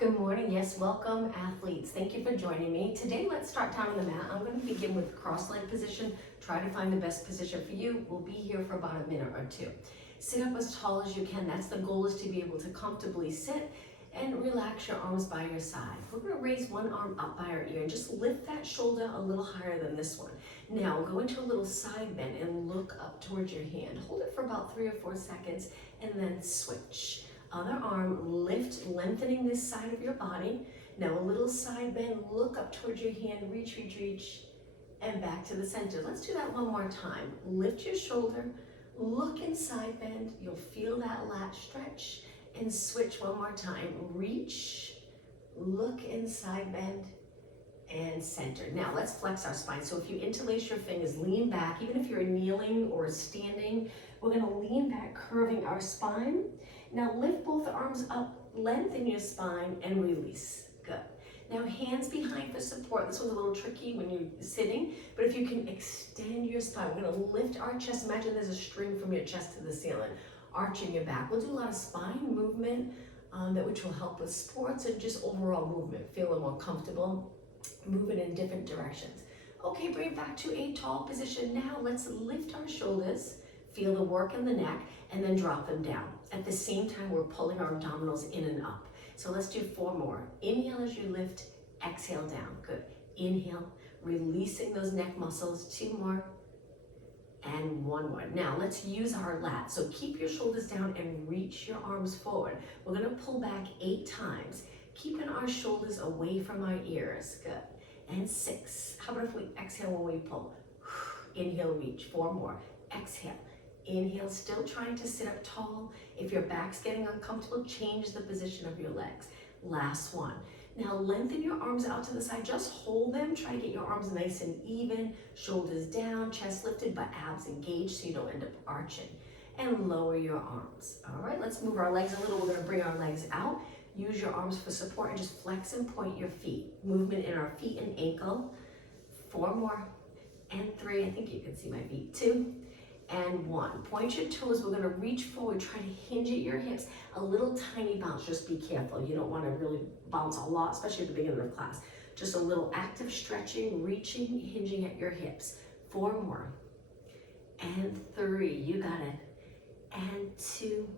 Good morning. Yes, welcome athletes. Thank you for joining me. Today, let's start down on the mat. I'm going to begin with cross-leg position. Try to find the best position for you. We'll be here for about a minute or two. Sit up as tall as you can. That's the goal, is to be able to comfortably sit and relax your arms by your side. We're going to raise one arm up by our ear and just lift that shoulder a little higher than this one. Now go into a little side bend and look up towards your hand. Hold it for about 3 or 4 seconds and then switch. Other arm, lift, lengthening this side of your body. Now a little side bend, look up towards your hand, reach, reach, reach, and back to the center. Let's do that one more time. Lift your shoulder, look and side bend. You'll feel that lat stretch, and switch one more time. Reach, look and side bend, and center. Now let's flex our spine. So if you interlace your fingers, lean back. Even if you're kneeling or standing, we're gonna lean back, curving our spine. Now lift both arms up, lengthen your spine, and release. Good. Now hands behind for support. This one's a little tricky when you're sitting, but if you can extend your spine, we're gonna lift our chest. Imagine there's a string from your chest to the ceiling, arching your back. We'll do a lot of spine movement, which will help with sports and just overall movement. Feeling more comfortable, moving in different directions. Okay, bring it back to a tall position. Now let's lift our shoulders, feel the work in the neck, and then drop them down. At the same time, we're pulling our abdominals in and up. So let's do 4 more. Inhale as you lift, exhale down. Good. Inhale, releasing those neck muscles. 2 more, and 1 more. Now let's use our lat. So keep your shoulders down and reach your arms forward. We're gonna pull back 8 times, keeping our shoulders away from our ears. Good. And 6. How about if we exhale when we pull? Inhale, reach. 4 more. Exhale. Inhale, still trying to sit up tall. If your back's getting uncomfortable, change the position of your legs. Last one. Now lengthen your arms out to the side. Just hold them. Try to get your arms nice and even. Shoulders down, chest lifted, but abs engaged so you don't end up arching. And lower your arms. All right, let's move our legs a little. We're gonna bring our legs out. Use your arms for support and just flex and point your feet. Movement in our feet and ankle. 4 more, and 3. I think you can see my feet. 2. And 1. Point your toes. We're going to reach forward. Try to hinge at your hips. A little tiny bounce. Just be careful. You don't want to really bounce a lot, especially at the beginning of class. Just a little active stretching, reaching, hinging at your hips. 4 more. And 3. You got it. And 2.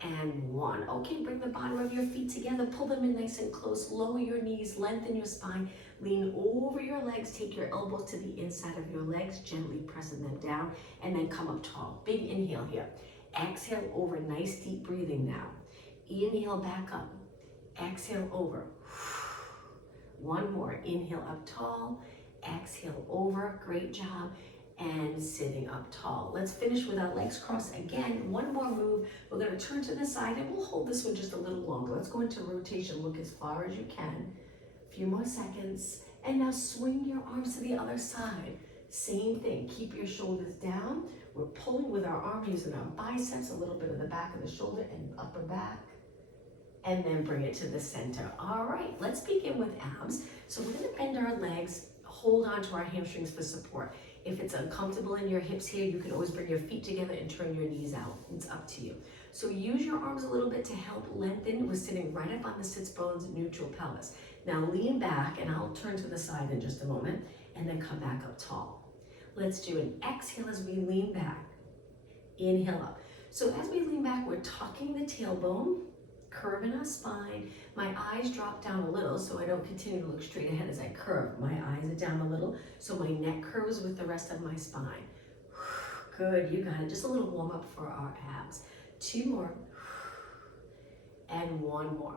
And 1. Okay, bring the bottom of your feet together. Pull them in nice and close. Lower your knees. Lengthen your spine. Lean over your legs. Take your elbows to the inside of your legs, gently pressing them down, and then come up tall. Big inhale here. Exhale over. Nice deep breathing now. Inhale back up. Exhale over. 1 more. Inhale up tall. Exhale over. Great job. And sitting up tall. Let's finish with our legs crossed again. 1 more move. We're going to turn to the side and we'll hold this one just a little longer. Let's go into rotation. Look as far as you can. A few more seconds. And now swing your arms to the other side. Same thing. Keep your shoulders down. We're pulling with our arm, using our biceps, a little bit of the back of the shoulder and upper back. And then bring it to the center. All right, let's begin with abs. So we're going to bend our legs, hold on to our hamstrings for support. If it's uncomfortable in your hips here, you can always bring your feet together and turn your knees out. It's up to you. So use your arms a little bit to help lengthen. We're sitting right up on the sits bones, neutral pelvis. Now lean back, and I'll turn to the side in just a moment, and then come back up tall. Let's do an exhale as we lean back. Inhale up. So as we lean back, we're tucking the tailbone, curving our spine. My eyes drop down a little so I don't continue to look straight ahead as I curve. My eyes are down a little so my neck curves with the rest of my spine. Good, you got it. Just a little warm up for our abs. 2 more. And 1 more.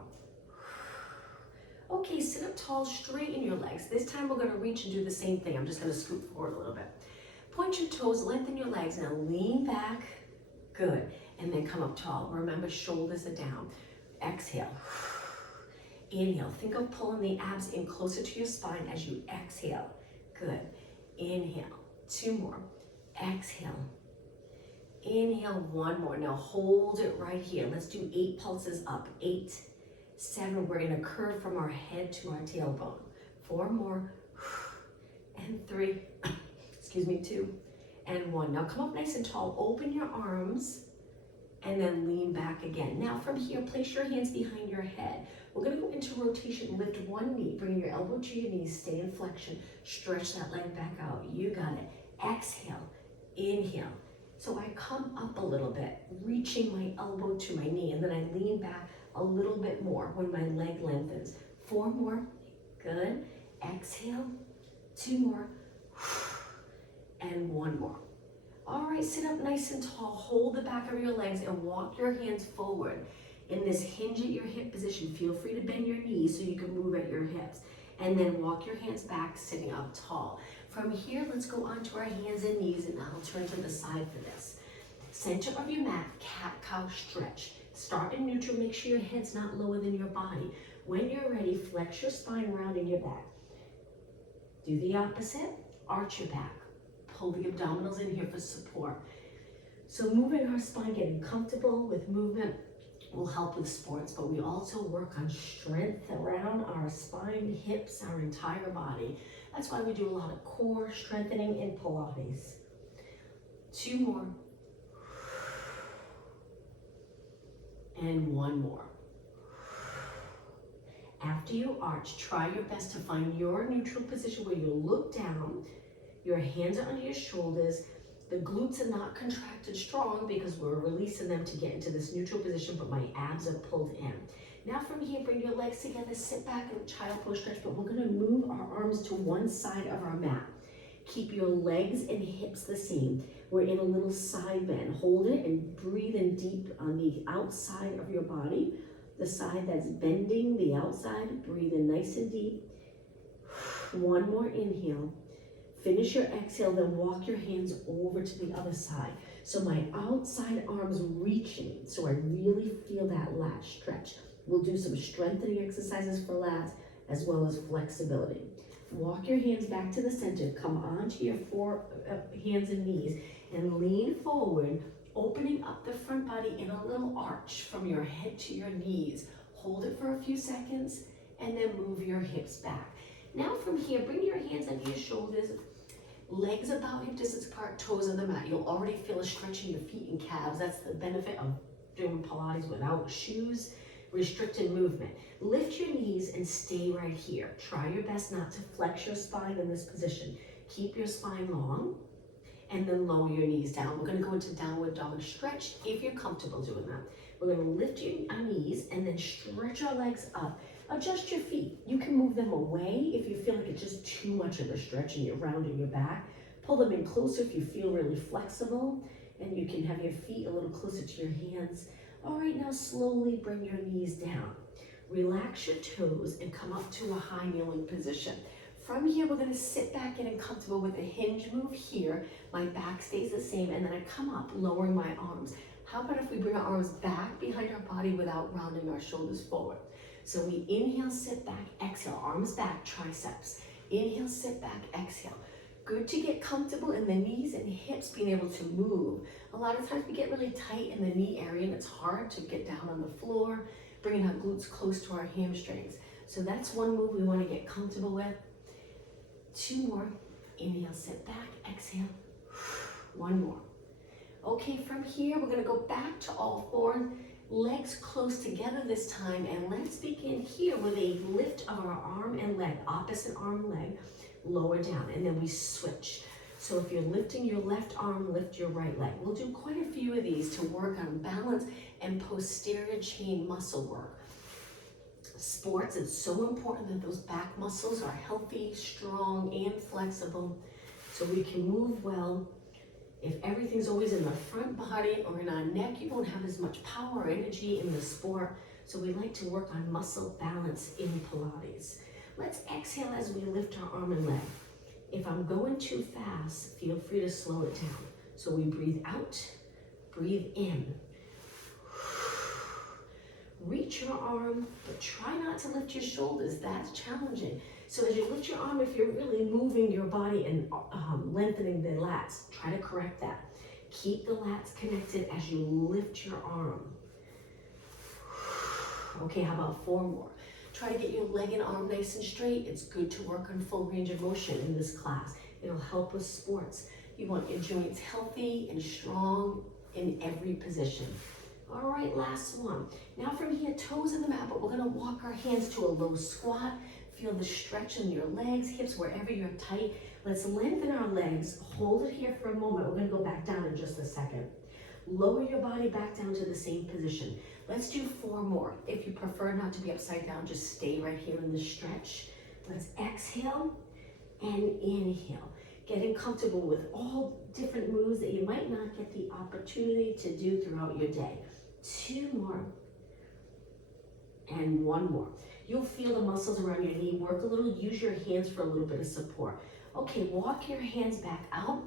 Okay, sit up tall, straighten your legs. This time we're going to reach and do the same thing. I'm just going to scoot forward a little bit. Point your toes, lengthen your legs. Now lean back. Good. And then come up tall. Remember, shoulders are down. Exhale. Inhale. Think of pulling the abs in closer to your spine as you exhale. Good. Inhale. 2 more. Exhale. Inhale. 1 more. Now hold it right here. Let's do 8 pulses up. 8, 7. We're going to curve from our head to our tailbone. 4 more. And 3. Excuse me. 2 and 1. Now come up nice and tall. Open your arms. And then lean back again. Now from here, place your hands behind your head. We're gonna go into rotation, lift one knee, bring your elbow to your knee, stay in flexion, stretch that leg back out. You got it. Exhale, inhale. So I come up a little bit, reaching my elbow to my knee, and then I lean back a little bit more when my leg lengthens. 4 more, good. Exhale, 2 more, and 1 more. All right, sit up nice and tall, hold the back of your legs and walk your hands forward. In this hinge at your hip position, feel free to bend your knees so you can move at your hips. And then walk your hands back, sitting up tall. From here, let's go onto our hands and knees, and I'll turn to the side for this. Center of your mat, cat-cow stretch. Start in neutral, make sure your head's not lower than your body. When you're ready, flex your spine, rounding your back. Do the opposite, arch your back. Pull the abdominals in here for support. So moving our spine, getting comfortable with movement will help with sports, but we also work on strength around our spine, hips, our entire body. That's why we do a lot of core strengthening in Pilates. 2 more. And 1 more. After you arch, try your best to find your neutral position where you look down, your hands are under your shoulders, the glutes are not contracted strong because we're releasing them to get into this neutral position, but my abs are pulled in. Now from here, bring your legs together, sit back in child pose stretch, but we're gonna move our arms to one side of our mat. Keep your legs and hips the same. We're in a little side bend. Hold it and breathe in deep on the outside of your body. The side that's bending, the outside, breathe in nice and deep. 1 more inhale. Finish your exhale, then walk your hands over to the other side. So my outside arm's reaching, so I really feel that lat stretch. We'll do some strengthening exercises for lats as well as flexibility. Walk your hands back to the center, come onto your hands and knees, and lean forward, opening up the front body in a little arch from your head to your knees. Hold it for a few seconds, and then move your hips back. Now from here, bring your hands under your shoulders, legs about hip distance apart, toes on the mat. You'll already feel a stretch in your feet and calves. That's the benefit of doing Pilates without shoes, restricted movement. Lift your knees and stay right here. Try your best not to flex your spine in this position. Keep your spine long, and then lower your knees down. We're gonna go into downward dog stretch if you're comfortable doing that. We're gonna lift your knees and then stretch our legs up. Adjust your feet. You can move them away if you feel like it's just too much of a stretch and you're rounding your back. Pull them in closer if you feel really flexible, and you can have your feet a little closer to your hands. All right, now slowly bring your knees down. Relax your toes and come up to a high kneeling position. From here, we're gonna sit back getting comfortable with a hinge move here. My back stays the same, and then I come up, lowering my arms. How about if we bring our arms back behind our body without rounding our shoulders forward? So we inhale, sit back, exhale, arms back, triceps. Inhale, sit back, exhale. Good to get comfortable in the knees and hips, being able to move. A lot of times we get really tight in the knee area and it's hard to get down on the floor, bringing our glutes close to our hamstrings. So that's one move we want to get comfortable with. 2 more. Inhale, sit back, exhale. 1 more. Okay, from here, we're gonna go back to all fours, legs close together this time, and let's begin here with a lift of our arm and leg, opposite arm, leg, lower down, and then we switch. So if you're lifting your left arm, lift your right leg. We'll do quite a few of these to work on balance and posterior chain muscle work. Sports, it's so important that those back muscles are healthy, strong, and flexible so we can move well. If everything's always in the front body or in our neck, you won't have as much power or energy in the sport. So we like to work on muscle balance in Pilates. Let's exhale as we lift our arm and leg. If I'm going too fast, feel free to slow it down. So we breathe out, breathe in. Reach your arm, but try not to lift your shoulders. That's challenging. So as you lift your arm, if you're really moving your body and lengthening the lats, try to correct that. Keep the lats connected as you lift your arm. Okay, how about 4 more? Try to get your leg and arm nice and straight. It's good to work on full range of motion in this class. It'll help with sports. You want your joints healthy and strong in every position. All right, last one. Now from here, toes in the mat, but we're gonna walk our hands to a low squat. Feel the stretch in your legs, hips, wherever you're tight. Let's lengthen our legs. Hold it here for a moment. We're gonna go back down in just a second. Lower your body back down to the same position. Let's do 4 more. If you prefer not to be upside down, just stay right here in the stretch. Let's exhale and inhale. Getting comfortable with all different moves that you might not get the opportunity to do throughout your day. 2 more and 1 more. You'll feel the muscles around your knee work a little. Use your hands for a little bit of support. Okay, walk your hands back out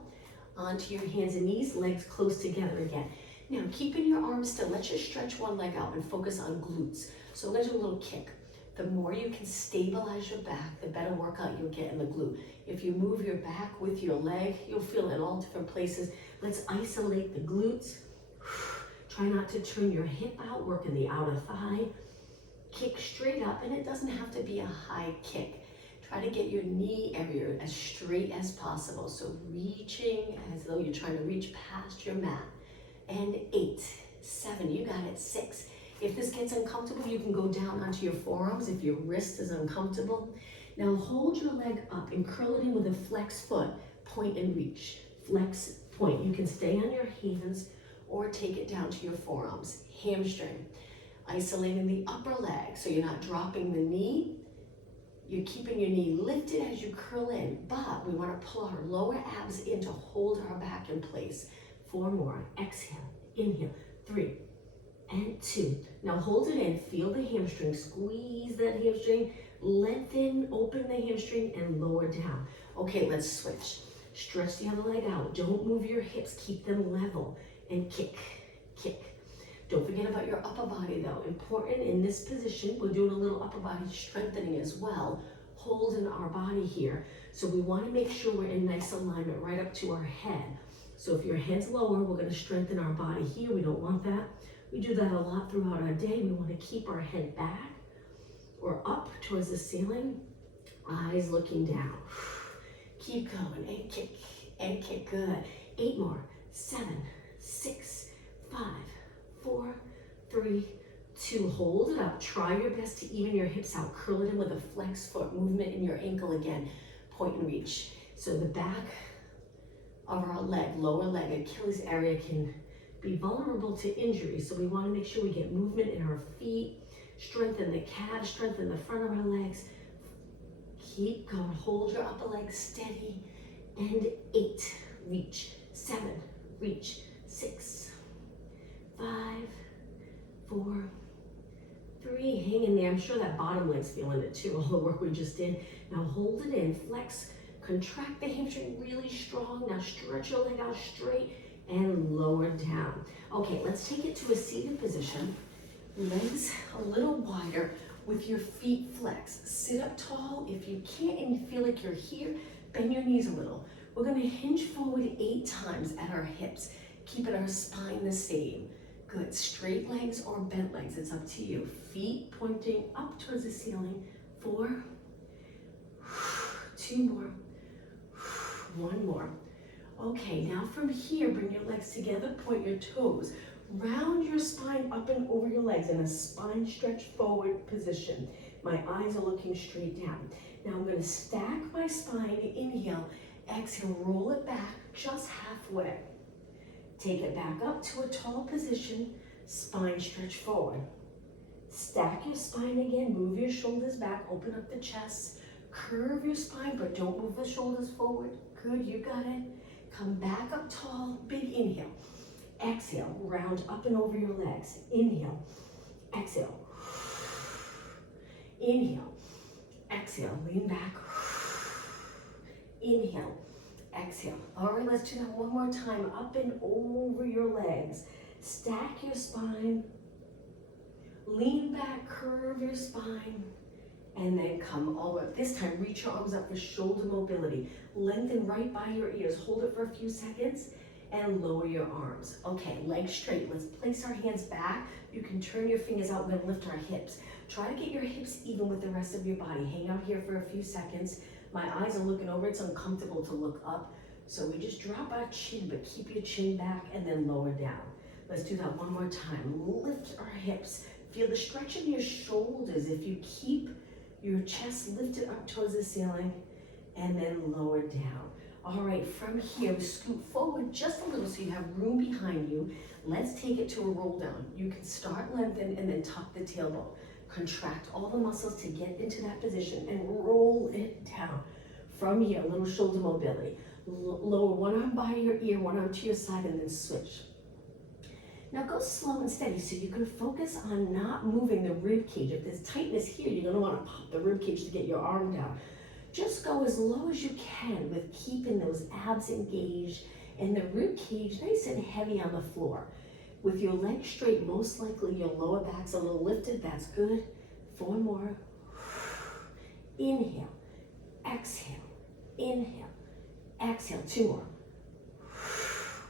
onto your hands and knees, legs close together again. Now, keeping your arms still, let's just stretch one leg out and focus on glutes. So I'm gonna do a little kick. The more you can stabilize your back, the better workout you'll get in the glute. If you move your back with your leg, you'll feel it in all different places. Let's isolate the glutes. Try not to turn your hip out, working the outer thigh. Kick straight up, and it doesn't have to be a high kick. Try to get your knee area as straight as possible. So reaching as though you're trying to reach past your mat. And 8, 7, you got it, 6. If this gets uncomfortable, you can go down onto your forearms if your wrist is uncomfortable. Now hold your leg up and curl it in with a flex foot, point and reach. Flex, point. You can stay on your hands or take it down to your forearms. Hamstring. Isolating the upper leg so you're not dropping the knee. You're keeping your knee lifted as you curl in, but we want to pull our lower abs in to hold our back in place. 4 more. Exhale, inhale, 3 and 2. Now hold it in, feel the hamstring, squeeze that hamstring, lengthen, open the hamstring and lower down. Okay, let's switch. Stretch the other leg out. Don't move your hips, keep them level and kick, kick. Don't forget about your upper body though. Important in this position, we're doing a little upper body strengthening as well, holding our body here. So we want to make sure we're in nice alignment right up to our head. So if your head's lower, we're going to strengthen our body here. We don't want that. We do that a lot throughout our day. We want to keep our head back or up towards the ceiling, eyes looking down. Keep going and kick and kick. Good. 8 more. 7, 6, 5, 4, 3, 2. Hold it up. Try your best to even your hips out. Curl it in with a flex foot movement in your ankle again. Point and reach. So the back of our leg, lower leg, Achilles area can be vulnerable to injury. So we want to make sure we get movement in our feet, strengthen the calves, strengthen the front of our legs. Keep going. Hold your upper leg steady. And 8, reach. 7, reach. 6, 5, 4, 3. Hang in there. I'm sure that bottom leg's feeling it too, all the work we just did. Now hold it in. Flex. Contract the hamstring really strong. Now stretch your leg out straight and lower down. Okay, let's take it to a seated position. Legs a little wider with your feet flexed. Sit up tall. If you can't and you feel like you're here, bend your knees a little. We're gonna hinge forward 8 times at our hips, keeping our spine the same. Good. Straight legs or bent legs, it's up to you. Feet pointing up towards the ceiling. 4, 2 more. 1 more. Okay, now from here, bring your legs together, point your toes. Round your spine up and over your legs in a spine stretch forward position. My eyes are looking straight down. Now I'm gonna stack my spine, inhale, exhale, roll it back just halfway. Take it back up to a tall position, spine stretch forward. Stack your spine again, move your shoulders back, open up the chest, curve your spine, but don't move the shoulders forward. Good, you got it. Come back up tall, big inhale. Exhale, round up and over your legs. Inhale, exhale. Inhale, exhale, lean back. Inhale, exhale. All right, let's do that one more time. Up and over your legs. Stack your spine. Lean back, curve your spine. And then come all the way up. This time, reach your arms up for shoulder mobility. Lengthen right by your ears. Hold it for a few seconds and lower your arms. Okay, legs straight. Let's place our hands back. You can turn your fingers out. We're gonna lift our hips. Try to get your hips even with the rest of your body. Hang out here for a few seconds. My eyes are looking over. It's uncomfortable to look up. So we just drop our chin, but keep your chin back and then lower down. Let's do that one more time. Lift our hips. Feel the stretch in your shoulders. If you keep your chest lifted up towards the ceiling and then lower down. All right, from here, scoot forward just a little so you have room behind you. Let's take it to a roll down. You can start lengthen and then tuck the tailbone. Contract all the muscles to get into that position and roll it down. From here, a little shoulder mobility. Lower one arm by your ear, one arm to your side, and then switch. Now go slow and steady so you can focus on not moving the rib cage. If there's tightness here, you're gonna wanna pop the rib cage to get your arm down. Just go as low as you can with keeping those abs engaged and the rib cage nice and heavy on the floor. With your legs straight, most likely your lower back's a little lifted, that's good. 4 more. Inhale, exhale, inhale, exhale, 2 more.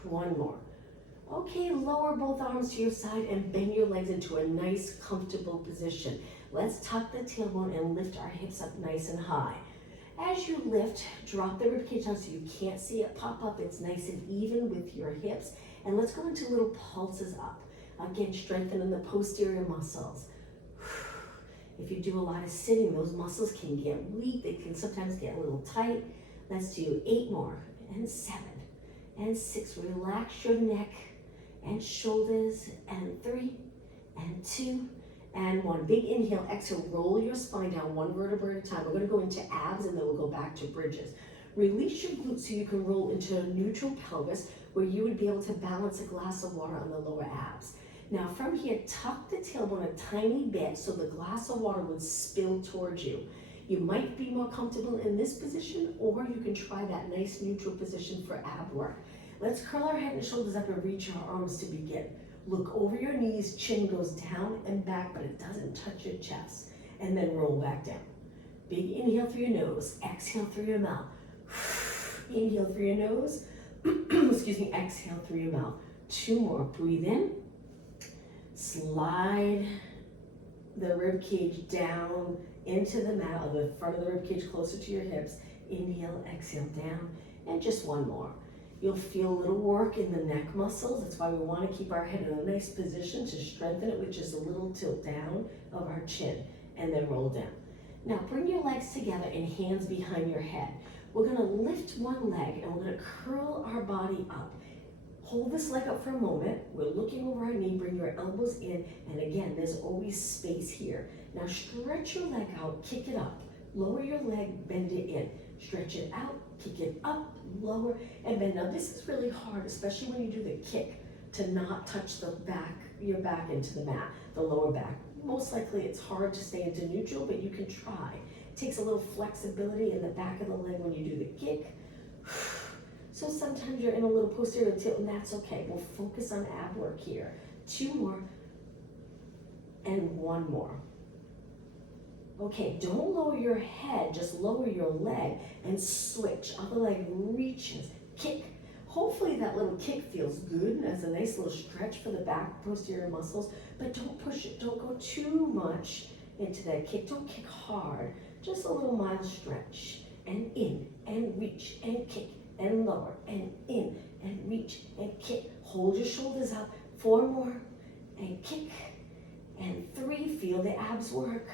1 more. Okay, lower both arms to your side and bend your legs into a nice, comfortable position. Let's tuck the tailbone and lift our hips up nice and high. As you lift, drop the ribcage down so you can't see it pop up. It's nice and even with your hips. And let's go into little pulses up. Again, strengthening the posterior muscles. If you do a lot of sitting, those muscles can get weak. They can sometimes get a little tight. Let's do 8 more, and 7, and 6. Relax your neck and shoulders, and 3, and 2, and 1. Big inhale, exhale, roll your spine down 1 vertebra at a time. We're gonna go into abs and then we'll go back to bridges. Release your glutes so you can roll into a neutral pelvis where you would be able to balance a glass of water on the lower abs. Now from here, tuck the tailbone a tiny bit so the glass of water would spill towards you. You might be more comfortable in this position, or you can try that nice neutral position for ab work. Let's curl our head and shoulders up and reach our arms to begin. Look over your knees, chin goes down and back, but it doesn't touch your chest. And then roll back down. Big inhale through your nose, exhale through your mouth. Inhale through your nose, excuse me, exhale through your mouth. 2 more, breathe in. Slide the rib cage down into the mat, or the front of the rib cage closer to your hips. Inhale, exhale down, and just 1 more. You'll feel a little work in the neck muscles. That's why we want to keep our head in a nice position to strengthen it with just a little tilt down of our chin, and then roll down. Now bring your legs together and hands behind your head. We're gonna lift one leg and we're gonna curl our body up. Hold this leg up for a moment. We're looking over our knee, bring your elbows in, and again, there's always space here. Now stretch your leg out, kick it up. Lower your leg, bend it in. Stretch it out, kick it up, lower, and bend. Now this is really hard, especially when you do the kick, to not touch the back, your back into the mat, the lower back. Most likely it's hard to stay into neutral, but you can try. It takes a little flexibility in the back of the leg when you do the kick. So sometimes you're in a little posterior tilt, and that's okay. We'll focus on ab work here. 2 more, and 1 more. Okay, don't lower your head, just lower your leg and switch. Other leg reaches, kick. Hopefully that little kick feels good. That's a nice little stretch for the back posterior muscles, but don't push it. Don't go too much into that kick. Don't kick hard. Just a little mild stretch. And in, and reach, and kick, and lower, and in, and reach, and kick. Hold your shoulders up. 4 more, and kick, and 3. Feel the abs work.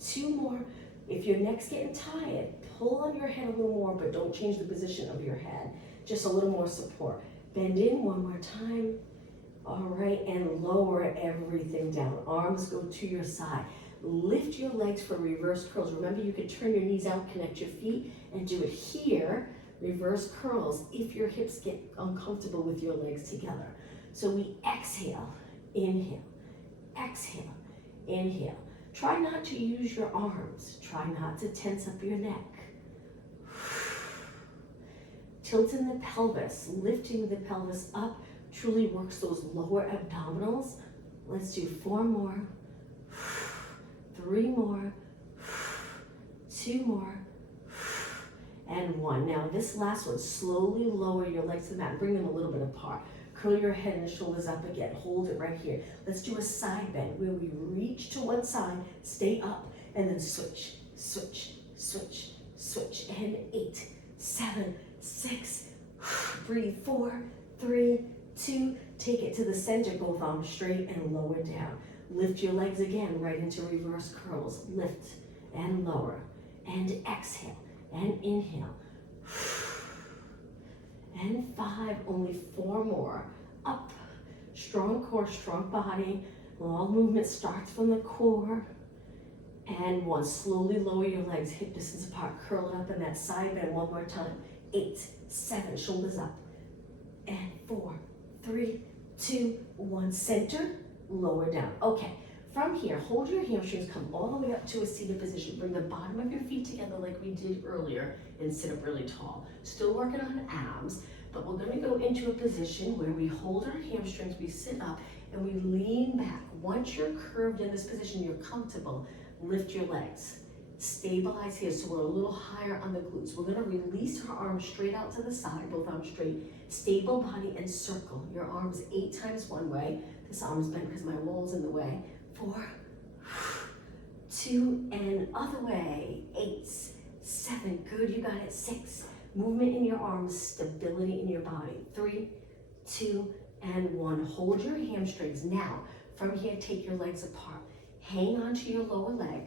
2 more. If your neck's getting tired, pull on your head a little more, but don't change the position of your head. Just a little more support. Bend in 1 more time. All right, and lower everything down. Arms go to your side. Lift your legs for reverse curls. Remember, you can turn your knees out, connect your feet, and do it here. Reverse curls if your hips get uncomfortable with your legs together. So we exhale, inhale, exhale, inhale. Try not to use your arms. Try not to tense up your neck. Tilting the pelvis, lifting the pelvis up truly works those lower abdominals. Let's do 4 more, 3 more, 2 more, and 1. Now this last one, slowly lower your legs to the mat. Bring them a little bit apart. Curl your head and shoulders up again. Hold it right here. Let's do a side bend where we reach to one side, stay up, and then switch, switch, switch, switch. And 8, 7, 6, breathe. 4, 3, 2, Take it to the center, both arms straight and lower down. Lift your legs again, right into reverse curls. Lift and lower, and exhale, and inhale. And 5, only 4 more. Up, strong core, strong body. All movement starts from the core. And 1, slowly lower your legs, hip distance apart, curl it up in that side bend one more time. 8, 7, shoulders up. And 4, 3, 2, 1, center, lower down. Okay, from here, hold your hamstrings, come all the way up to a seated position. Bring the bottom of your feet together like we did earlier and sit up really tall. Still working on abs, but we're gonna go into a position where we hold our hamstrings, we sit up, and we lean back. Once you're curved in this position, you're comfortable, lift your legs. Stabilize here, so we're a little higher on the glutes. We're gonna release our arms straight out to the side, both arms straight, stable body, and circle. Your arms 8 times one way. This arm's bent because my wall's in the way. 4, 2, and other way. 8, 7, good, you got it. 6, movement in your arms, stability in your body. 3, 2, and 1. Hold your hamstrings. Now, from here, take your legs apart. Hang onto your lower leg.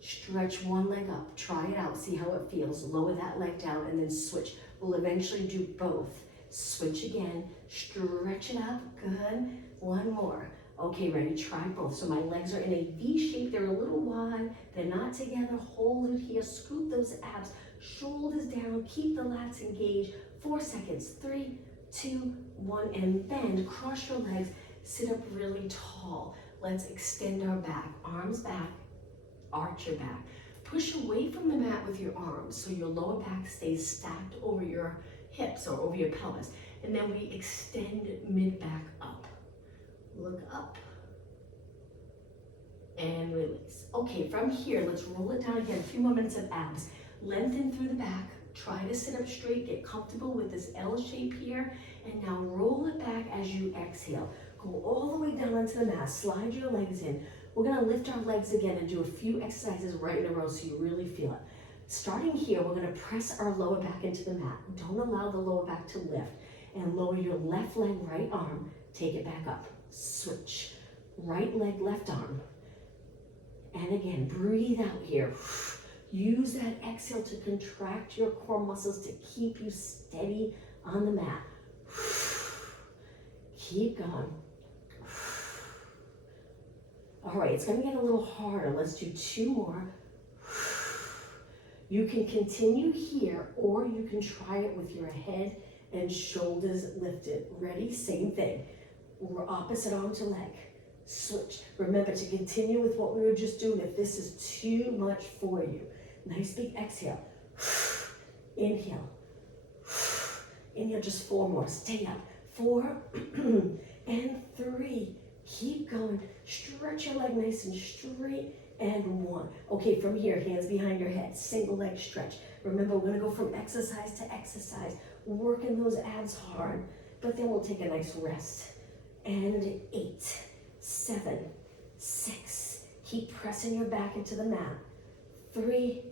Stretch one leg up, try it out, see how it feels. Lower that leg down and then switch. We'll eventually do both. Switch again, stretch it up, good. 1 more. Okay, ready, try both. So my legs are in a V shape, they're a little wide, they're not together. Hold it here, scoop those abs, shoulders down, keep the lats engaged. 4 seconds, 3, 2, 1, and bend, cross your legs, sit up really tall. Let's extend our back, arms back, arch your back. Push away from the mat with your arms so your lower back stays stacked over your hips or over your pelvis. And then we extend mid-back up. Look up and release. Okay, from here, let's roll it down again. A few more minutes of abs. Lengthen through the back. Try to sit up straight. Get comfortable with this L shape here. And now roll it back as you exhale. Go all the way down onto the mat. Slide your legs in. We're gonna lift our legs again and do a few exercises right in a row so you really feel it. Starting here, we're gonna press our lower back into the mat. Don't allow the lower back to lift. And lower your left leg, right arm. Take it back up. Switch. Right leg, left arm. And again, breathe out here. Use that exhale to contract your core muscles to keep you steady on the mat. Keep going. All right, it's gonna get a little harder. Let's do 2 more. You can continue here, or you can try it with your head and shoulders lifted. Ready? Same thing. We're opposite arm to leg. Switch. Remember to continue with what we were just doing if this is too much for you. Nice big exhale. Inhale. Inhale, just 4 more. Stay up. 4 and 3. Keep going. Stretch your leg nice and straight. And 1. Okay, from here, hands behind your head. Single leg stretch. Remember, we're gonna go from exercise to exercise. Working those abs hard. But then we'll take a nice rest. And 8, 7, 6. Keep pressing your back into the mat. 3,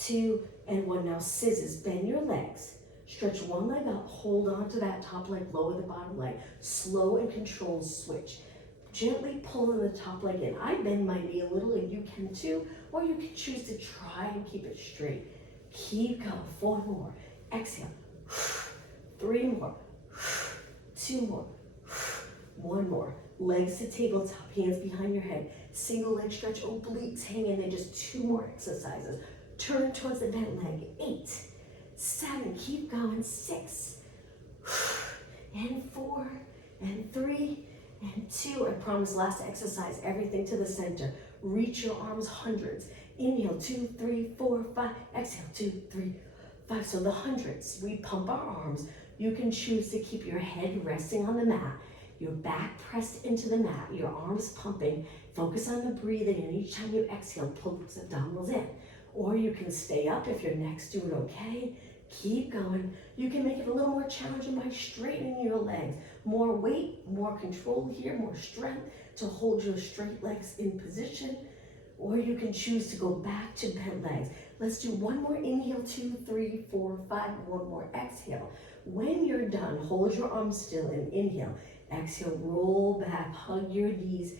2, and 1. Now scissors, bend your legs. Stretch one leg up, hold on to that top leg, lower the bottom leg. Slow and controlled switch. Gently pulling the top leg in. I bend my knee a little and you can too, or you can choose to try and keep it straight. Keep going, 4 more. Exhale, 3 more, 2 more, 1 more. Legs to tabletop, hands behind your head. Single leg stretch, obliques hang in there, just 2 more exercises. Turn towards the bent leg, 8, 7, keep going, 6, and 4, and 3, and 2. I promise, last exercise, everything to the center. Reach your arms hundreds. Inhale, 2, 3, 4, 5. Exhale, 2, 3, 5. So the hundreds, we pump our arms. You can choose to keep your head resting on the mat, your back pressed into the mat, your arms pumping. Focus on the breathing, and each time you exhale, pull those abdominals in. Or you can stay up if your neck's doing okay. Keep going. You can make it a little more challenging by straightening your legs. More weight, more control here, more strength to hold your straight legs in position. Or you can choose to go back to bent legs. Let's do 1 more inhale, 2, 3, 4, 5, 1 more exhale. When you're done, hold your arms still and inhale. Exhale, roll back, hug your knees,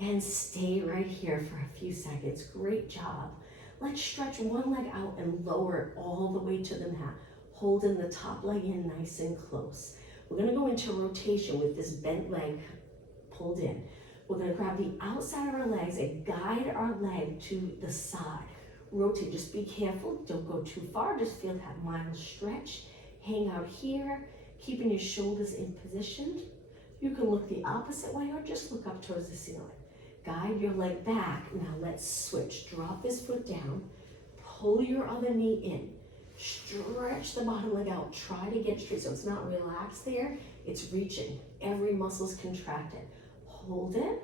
and stay right here for a few seconds. Great job. Let's stretch one leg out and lower it all the way to the mat. Holding the top leg in nice and close. We're gonna go into rotation with this bent leg pulled in. We're gonna grab the outside of our legs and guide our leg to the side. Rotate, just be careful, don't go too far, just feel that mild stretch. Hang out here, keeping your shoulders in position. You can look the opposite way or just look up towards the ceiling. Guide your leg back. Now let's switch. Drop this foot down, pull your other knee in. Stretch the bottom leg out. Try to get straight so it's not relaxed there. It's reaching. Every muscle's contracted. Hold it.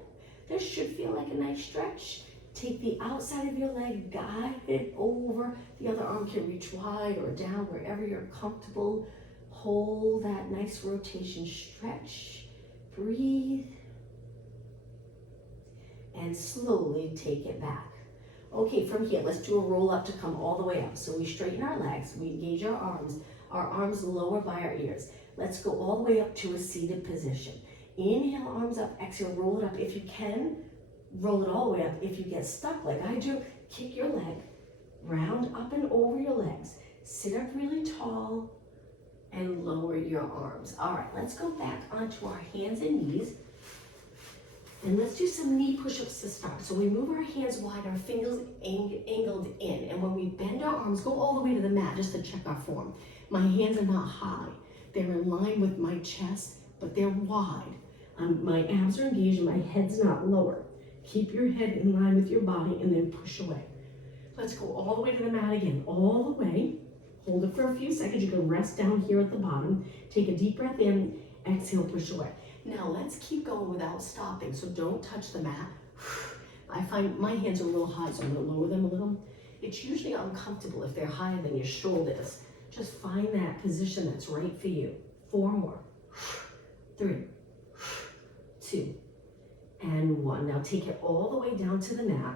This should feel like a nice stretch. Take the outside of your leg, guide it over. The other arm can reach wide or down wherever you're comfortable. Hold that nice rotation. Stretch. Breathe. And slowly take it back. Okay, from here, let's do a roll up to come all the way up. So we straighten our legs, we engage our arms lower by our ears. Let's go all the way up to a seated position. Inhale, arms up, exhale, roll it up. If you can, roll it all the way up. If you get stuck like I do, kick your leg, round up and over your legs. Sit up really tall and lower your arms. All right, let's go back onto our hands and knees. And let's do some knee push-ups to start. So we move our hands wide, our fingers angled in. And when we bend our arms, go all the way to the mat just to check our form. My hands are not high. They're in line with my chest, but they're wide. My abs are engaged and my head's not lower. Keep your head in line with your body and then push away. Let's go all the way to the mat again, all the way. Hold it for a few seconds. You can rest down here at the bottom. Take a deep breath in, exhale, push away. Now let's keep going without stopping, so don't touch the mat. I find my hands are a little high, so I'm gonna lower them a little. It's usually uncomfortable if they're higher than your shoulders. Just find that position that's right for you. 4 more. 3, 2, and 1. Now take it all the way down to the mat.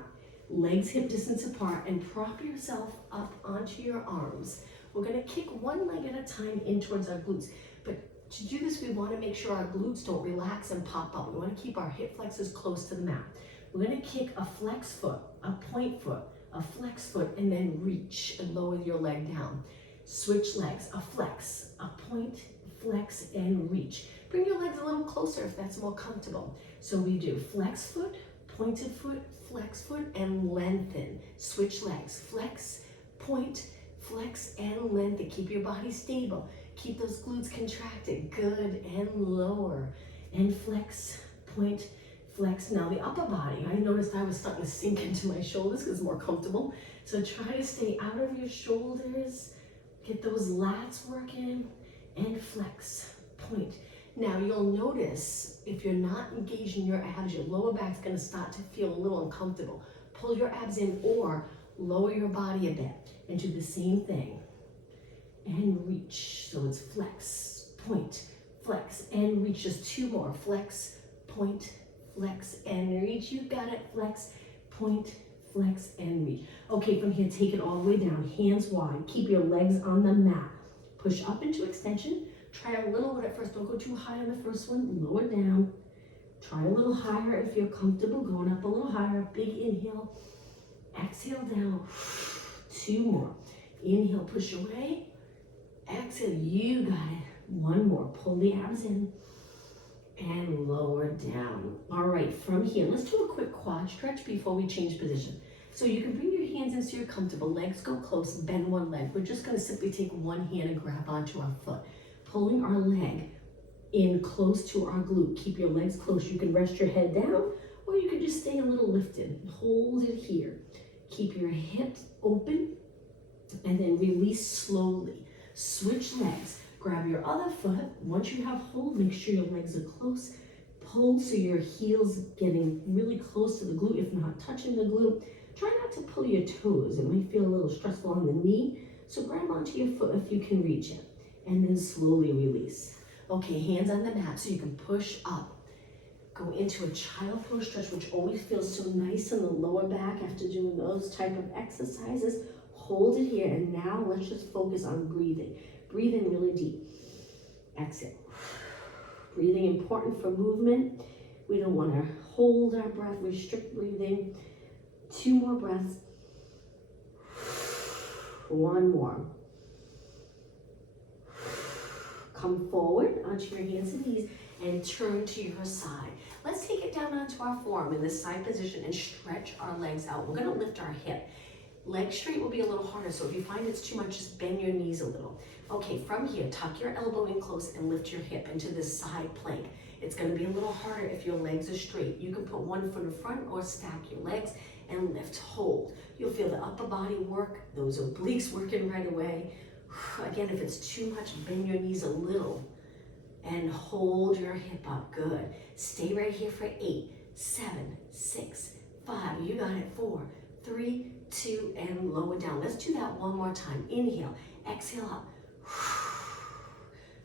Legs hip distance apart and prop yourself up onto your arms. We're gonna kick one leg at a time in towards our glutes. But to do this, we want to make sure our glutes don't relax and pop up. We want to keep our hip flexors close to the mat. We're going to kick a flex foot, a point foot, a flex foot, and then reach and lower your leg down. Switch legs, a flex, a point, flex, and reach. Bring your legs a little closer if that's more comfortable. So we do flex foot, pointed foot, flex foot, and lengthen. Switch legs, flex, point, flex, and lengthen. Keep your body stable. Keep those glutes contracted, good, and lower. And flex, point, flex. Now the upper body, I noticed I was starting to sink into my shoulders because it's more comfortable. So try to stay out of your shoulders, get those lats working, and flex, point. Now you'll notice if you're not engaging your abs, your lower back's gonna start to feel a little uncomfortable. Pull your abs in or lower your body a bit and do the same thing. And reach, so it's flex, point, flex, and reach. Just 2 more, flex, point, flex, and reach. You got it, flex, point, flex, and reach. Okay, from here, take it all the way down, hands wide. Keep your legs on the mat. Push up into extension. Try a little bit at first, don't go too high on the first one, lower down. Try a little higher if you're comfortable, going up a little higher. Big inhale, exhale down. 2 more, inhale, push away. Exhale, you got it. 1 more, pull the abs in and lower down. All right, from here, let's do a quick quad stretch before we change position. So you can bring your hands in so you're comfortable, legs go close, bend one leg. We're just gonna simply take one hand and grab onto our foot, pulling our leg in close to our glute. Keep your legs close. You can rest your head down or you can just stay a little lifted. Hold it here. Keep your hips open and then release slowly. Switch legs. Grab your other foot. Once you have hold, make sure your legs are close. Pull so your heel's getting really close to the glute, if not touching the glute. Try not to pull your toes. It might feel a little stressful on the knee. So grab onto your foot if you can reach it. And then slowly release. Okay, hands on the mat so you can push up. Go into a child pose stretch, which always feels so nice in the lower back after doing those type of exercises. Hold it here, and now let's just focus on breathing. Breathe in really deep. Exhale. Breathing important for movement. We don't want to hold our breath, restrict breathing. 2 more breaths. 1 more. Come forward onto your hands and knees and turn to your side. Let's take it down onto our forearm in this side position and stretch our legs out. We're going to lift our hip. Leg straight will be a little harder, so if you find it's too much, just bend your knees a little. Okay, from here, tuck your elbow in close and lift your hip into this side plank. It's going to be a little harder if your legs are straight. You can put 1 foot in front or stack your legs and lift, hold. You'll feel the upper body work, those obliques working right away. Again, if it's too much, bend your knees a little and hold your hip up. Good. Stay right here for 8, 7, 6, 5. You got it. 4, 3, 2, and lower down. Let's do that one more time. Inhale, exhale up.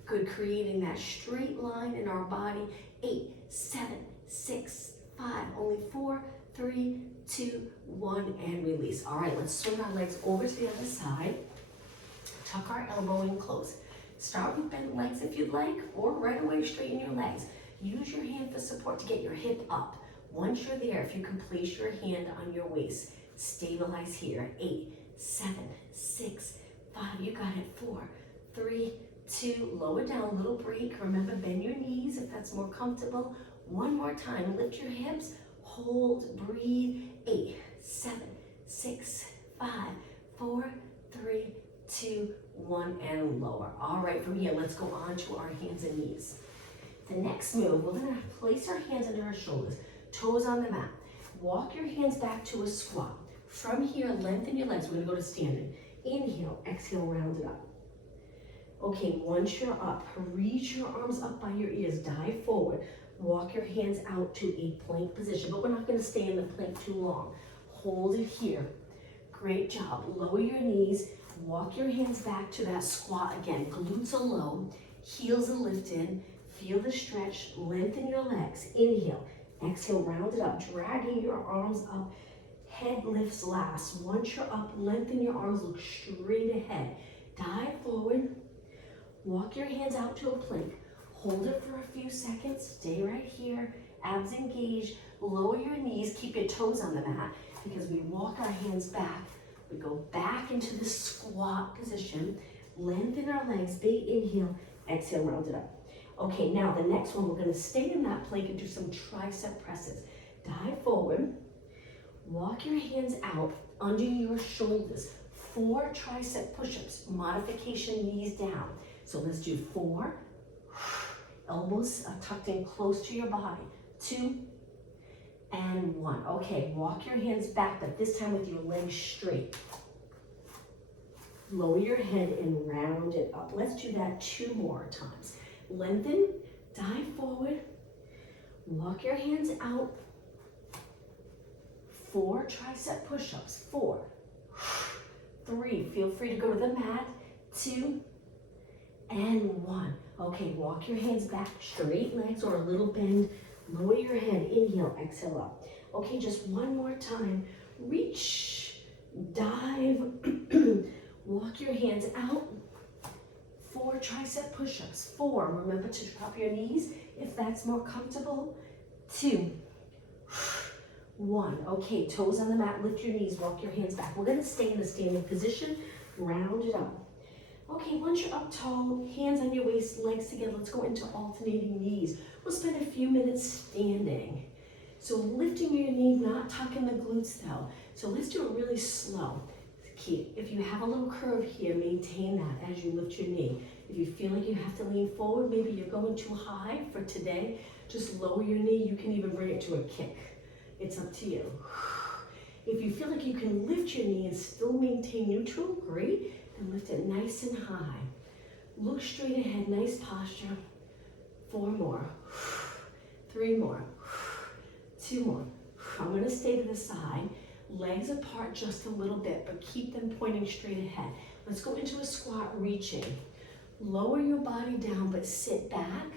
Good, creating that straight line in our body. 8, 7, 6, 5, only 4, 3, 2, 1, and release. All right, let's swing our legs over to the other side. Tuck our elbow in close. Start with bent legs if you'd like, or right away straighten your legs. Use your hand for support to get your hip up. Once you're there, if you can place your hand on your waist, stabilize here. 8, 7, 6, 5, you got it. 4, 3, 2, lower down, little break. Remember, bend your knees if that's more comfortable. One more time, lift your hips, hold, breathe. 8, 7, 6, 5, 4, 3, 2, 1, and lower. All right, from here, let's go on to our hands and knees. The next move, we're gonna place our hands under our shoulders, toes on the mat. Walk your hands back to a squat. From here, lengthen your legs. We're gonna go to standing. Inhale, exhale, round it up. Okay, once you're up, reach your arms up by your ears, dive forward. Walk your hands out to a plank position, but we're not gonna stay in the plank too long. Hold it here. Great job. Lower your knees. Walk your hands back to that squat again. Glutes are low, heels are lifted. Feel the stretch, lengthen your legs. Inhale, exhale, round it up, dragging your arms up. Head lifts last. Once you're up, lengthen your arms, look straight ahead. Dive forward, walk your hands out to a plank. Hold it for a few seconds, stay right here. Abs engaged, lower your knees, keep your toes on the mat because we walk our hands back. We go back into the squat position, lengthen our legs, big inhale, exhale, round it up. Okay, now the next one, we're gonna stay in that plank and do some tricep presses. Dive forward, walk your hands out under your shoulders. 4 tricep push-ups, modification knees down. So let's do 4, elbows are tucked in close to your body. 2, and 1. Okay, walk your hands back, but this time with your legs straight. Lower your head and round it up. Let's do that 2 more times. Lengthen, dive forward, walk your hands out. 4 tricep push-ups. 4, 3, feel free to go to the mat. 2, and 1. Okay, walk your hands back, straight legs or a little bend. Lower your head, inhale, exhale up. Okay, just one more time. Reach, dive, walk your hands out. 4 tricep push-ups. 4, remember to drop your knees if that's more comfortable. 2, 1. Okay, toes on the mat, lift your knees, walk your hands back. We're gonna stay in the standing position, round it up. Okay, once you're up tall, hands on your waist, legs together, let's go into alternating knees. We'll spend a few minutes standing. So lifting your knee, not tucking the glutes though. So let's do it really slow. Keep, if you have a little curve here, maintain that as you lift your knee. If you feel like you have to lean forward, maybe you're going too high for today, just lower your knee. You can even bring it to a kick. It's up to you. If you feel like you can lift your knee and still maintain neutral, great. And lift it nice and high. Look straight ahead, nice posture. 4 more. 3 more. 2 more. I'm gonna stay to the side. Legs apart just a little bit, but keep them pointing straight ahead. Let's go into a squat, reaching. Lower your body down, but sit back.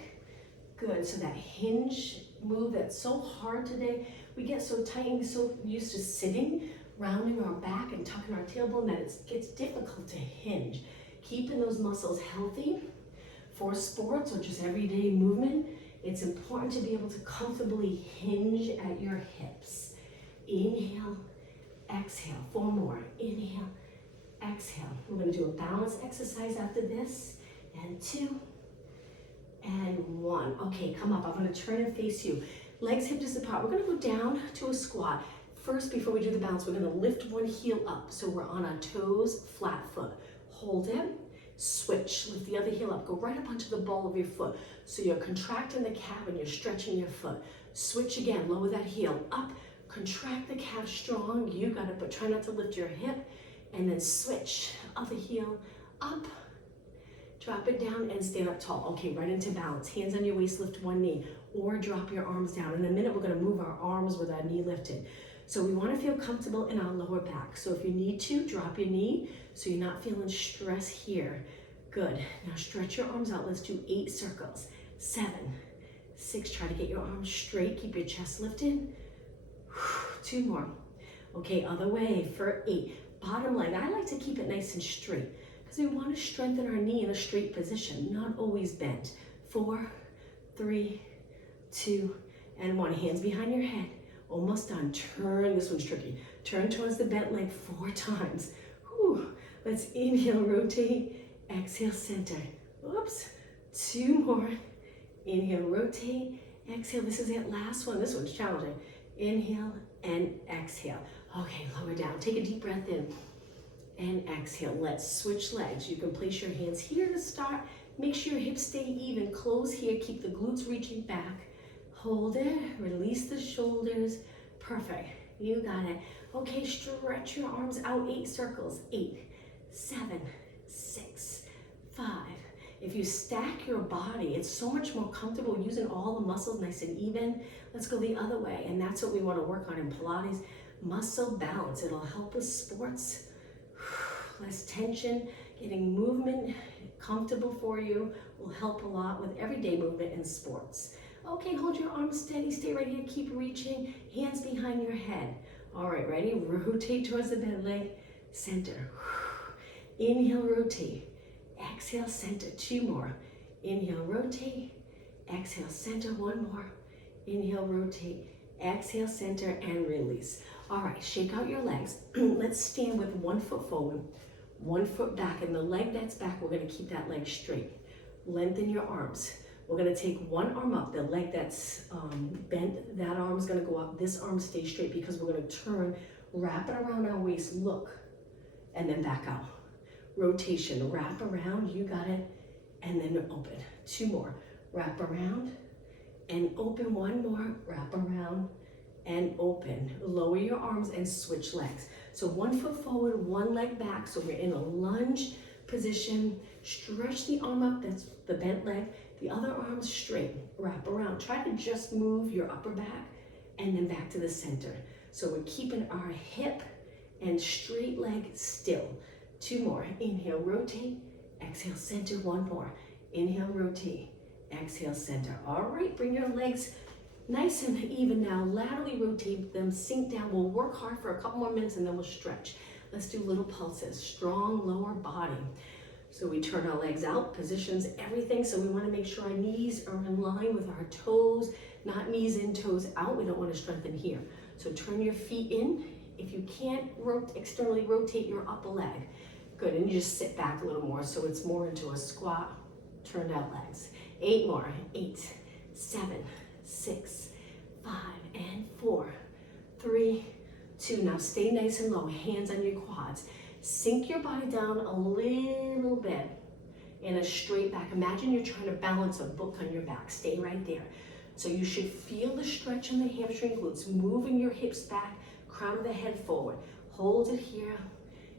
Good, so that hinge move that's so hard today. We get so tight and so used to sitting, rounding our back and tucking our tailbone that it gets difficult to hinge. Keeping those muscles healthy for sports or just everyday movement, It's important to be able to comfortably hinge at your hips. Inhale, exhale. 4 more. Inhale, exhale. We're going to do a balance exercise after this. And 2, and 1. Okay, come up. I'm going to turn and face you. Legs hip distance apart. We're going to go down to a squat. First, before we do the balance, we're going to lift one heel up. So we're on our toes, flat foot. Hold it, switch. Lift the other heel up. Go right up onto the ball of your foot. So you're contracting the calf and you're stretching your foot. Switch again. Lower that heel up. Contract the calf strong. You got it, but try not to lift your hip. And then switch. Other heel up. Drop it down and stand up tall. Okay, right into balance. Hands on your waist, lift one knee, or drop your arms down. In a minute, we're gonna move our arms with our knee lifted. So we wanna feel comfortable in our lower back. So if you need to, drop your knee so you're not feeling stress here. Good. Now stretch your arms out. Let's do 8 circles. 7, 6, try to get your arms straight. Keep your chest lifted. 2 more. Okay, other way for 8. Bottom leg, I like to keep it nice and straight because we want to strengthen our knee in a straight position, not always bent. 4, 3, 2, and 1. Hands behind your head. Almost done. Turn, this one's tricky. Turn towards the bent leg 4 times. Whew. Let's inhale, rotate, exhale, center. Oops. 2 more. Inhale, rotate, exhale. This is it, last one. This one's challenging. Inhale and exhale. Okay, lower down. Take a deep breath in and exhale. Let's switch legs. You can place your hands here to start. Make sure your hips stay even. Close here. Keep the glutes reaching back. Hold it. Release the shoulders. Perfect. You got it. Okay, stretch your arms out 8 circles. 8, 7, 6, 5. If you stack your body, it's so much more comfortable using all the muscles nice and even. Let's go the other way. And that's what we want to work on in Pilates. Muscle balance. It'll help with sports. Less tension. Getting movement comfortable for you will help a lot with everyday movement in sports. Okay, hold your arms steady. Stay right here. Keep reaching. Hands behind your head. All right, ready? Rotate towards the bent leg. Center. Inhale, rotate. Exhale, center. 2 more. Inhale, rotate. Exhale, center. 1 more. Inhale, rotate. Exhale, center, and release. All right, shake out your legs. Let's stand with 1 foot forward, 1 foot back, and the leg that's back, we're gonna keep that leg straight. Lengthen your arms. We're gonna take one arm up, the leg that's bent, that arm's gonna go up, this arm stays straight because we're gonna turn, wrap it around our waist, look, and then back out. Rotation, wrap around, you got it, and then open. 2 more, wrap around, and open. 1 more, wrap around, and open. Lower your arms and switch legs. So 1 foot forward, 1 leg back, so we're in a lunge position. Stretch the arm up, that's the bent leg. The other arm straight, wrap around. Try to just move your upper back and then back to the center. So we're keeping our hip and straight leg still. 2 more, inhale, rotate, exhale, center. 1 more, inhale, rotate, exhale, center. All right, bring your legs nice and even now. Laterally rotate them, sink down. We'll work hard for a couple more minutes and then we'll stretch. Let's do little pulses, strong lower body. So we turn our legs out, positions everything. So we want to make sure our knees are in line with our toes, not knees in, toes out. We don't want to strengthen here. So turn your feet in. If you can't externally rotate your upper leg, good. And you just sit back a little more so it's more into a squat, turned out legs. 8 more, 8, 7, 6, 5, and 4, 3, 2. Now stay nice and low, hands on your quads. Sink your body down a little bit in a straight back. Imagine you're trying to balance a book on your back. Stay right there. So you should feel the stretch in the hamstring glutes, moving your hips back, crown of the head forward. Hold it here.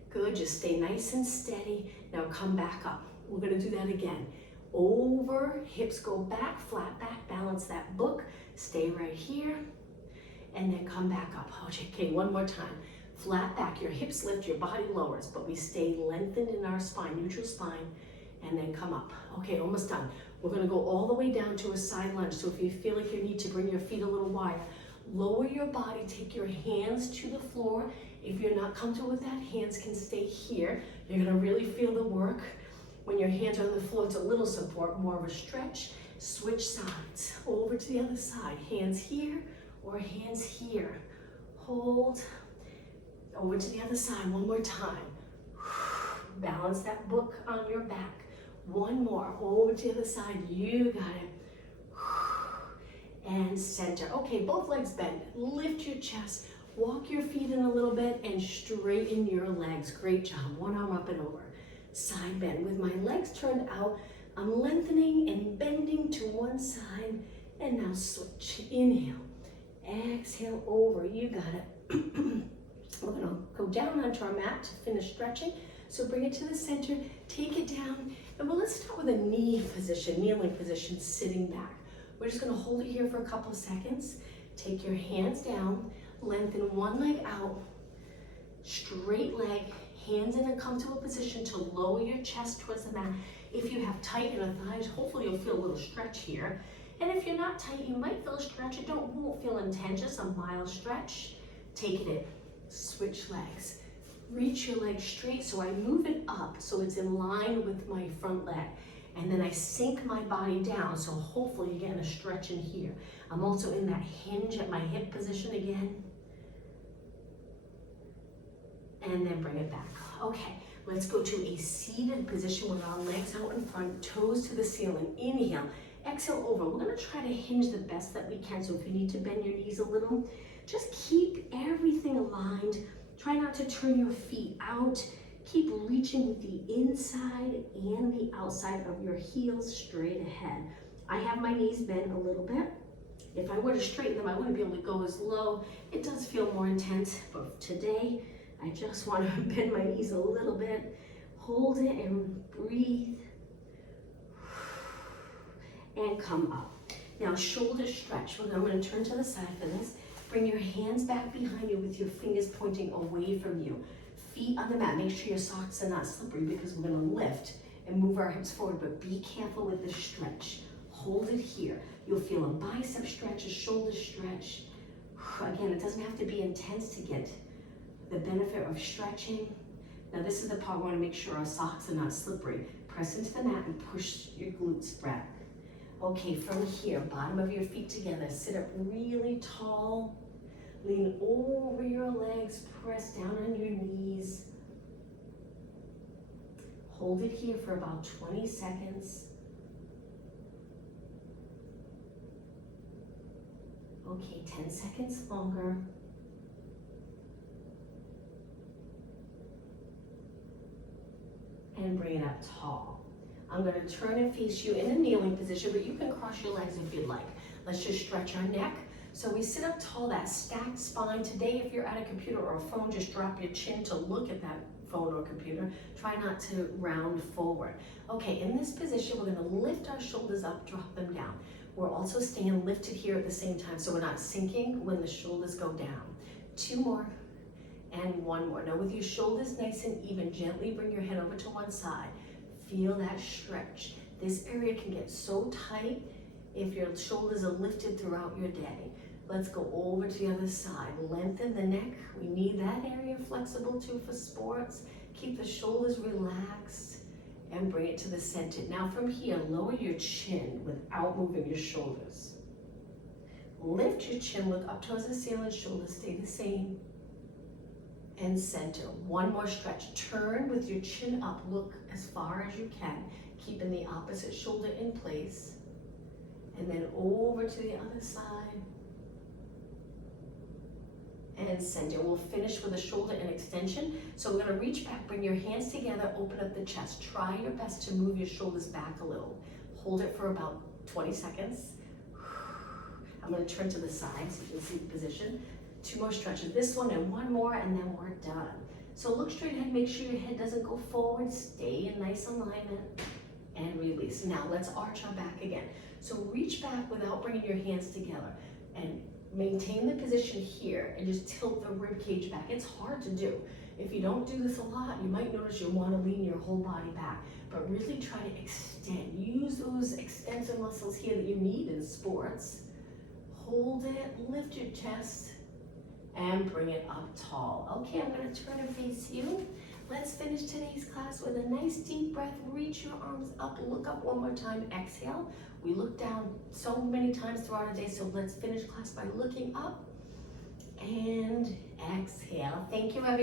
Good, just stay nice and steady. Now come back up. We're gonna do that again. Over, hips go back, flat back, balance that book. Stay right here, and then come back up. Okay, 1 more time. Flat back, your hips lift, your body lowers, but we stay lengthened in our spine, neutral spine, and then come up. Okay, almost done. We're gonna go all the way down to a side lunge. So if you feel like you need to bring your feet a little wider, lower your body, take your hands to the floor. If you're not comfortable with that, hands can stay here. You're gonna really feel the work. When your hands are on the floor, it's a little support, more of a stretch. Switch sides, over to the other side. Hands here or hands here. Hold, over to the other side, one more time. Balance that book on your back. One more, over to the other side, you got it. And center. Okay, both legs bend. Lift your chest, walk your feet in a little bit and straighten your legs. Great job, one arm up and over. Side bend. With my legs turned out, I'm lengthening and bending to one side, and now switch. Inhale, exhale over, you got it. We're gonna go down onto our mat to finish stretching. So bring it to the center, take it down, and let's start with a knee position, kneeling position, sitting back. We're just gonna hold it here for a couple seconds. Take your hands down, lengthen one leg out, straight leg, hands in a comfortable position to lower your chest towards the mat. If you have tight inner thighs, hopefully you'll feel a little stretch here. And if you're not tight, you might feel a stretch. It won't feel intense, just a mild stretch. Take it in, switch legs. Reach your leg straight, so I move it up so it's in line with my front leg. And then I sink my body down, so hopefully you're getting a stretch in here. I'm also in that hinge at my hip position again. And then bring it back. Okay, let's go to a seated position with our legs out in front, toes to the ceiling. Inhale, exhale over. We're gonna try to hinge the best that we can, so if you need to bend your knees a little, just keep everything aligned. Try not to turn your feet out. Keep reaching with the inside and the outside of your heels straight ahead. I have my knees bent a little bit. If I were to straighten them, I wouldn't be able to go as low. It does feel more intense, but today, I just want to bend my knees a little bit. Hold it and breathe. And come up. Now, shoulder stretch. I'm going to turn to the side for this. Bring your hands back behind you with your fingers pointing away from you. Feet on the mat. Make sure your socks are not slippery because we're going to lift and move our hips forward, but be careful with the stretch. Hold it here. You'll feel a bicep stretch, a shoulder stretch. Again, it doesn't have to be intense to get the benefit of stretching. Now this is the part we want to make sure our socks are not slippery. Press into the mat and push your glutes back. Okay, from here, bottom of your feet together, sit up really tall. Lean over your legs, press down on your knees. Hold it here for about 20 seconds. Okay, 10 seconds longer. And bring it up tall. I'm going to turn and face you in a kneeling position, but you can cross your legs if you'd like. Let's just stretch our neck. So we sit up tall, that stacked spine. Today, if you're at a computer or a phone, just drop your chin to look at that phone or computer. Try not to round forward. Okay, in this position, we're going to lift our shoulders up, drop them down. We're also staying lifted here at the same time, so we're not sinking when the shoulders go down. 2 more. And 1 more. Now with your shoulders nice and even, gently bring your head over to one side. Feel that stretch. This area can get so tight if your shoulders are lifted throughout your day. Let's go over to the other side. Lengthen the neck. We need that area flexible too for sports. Keep the shoulders relaxed and bring it to the center. Now from here, lower your chin without moving your shoulders. Lift your chin, look up towards the ceiling, shoulders stay the same. And center. 1 more stretch. Turn with your chin up. Look as far as you can, keeping the opposite shoulder in place. And then over to the other side. And center. We'll finish with a shoulder and extension. So we're going to reach back, bring your hands together, open up the chest. Try your best to move your shoulders back a little. Hold it for about 20 seconds. I'm going to turn to the side so you can see the position. 2 more stretches, this one and 1 more, and then we're done. So look straight ahead, make sure your head doesn't go forward, stay in nice alignment, and release. Now let's arch our back again. So reach back without bringing your hands together, and maintain the position here, and just tilt the rib cage back. It's hard to do. If you don't do this a lot, you might notice you'll want to lean your whole body back, but really try to extend. Use those extensor muscles here that you need in sports. Hold it, lift your chest, and bring it up tall. Okay, I'm going to turn and face you. Let's finish today's class with a nice deep breath. Reach your arms up, look up one more time, exhale. We look down so many times throughout our day, so let's finish class by looking up and exhale. Thank you, everyone.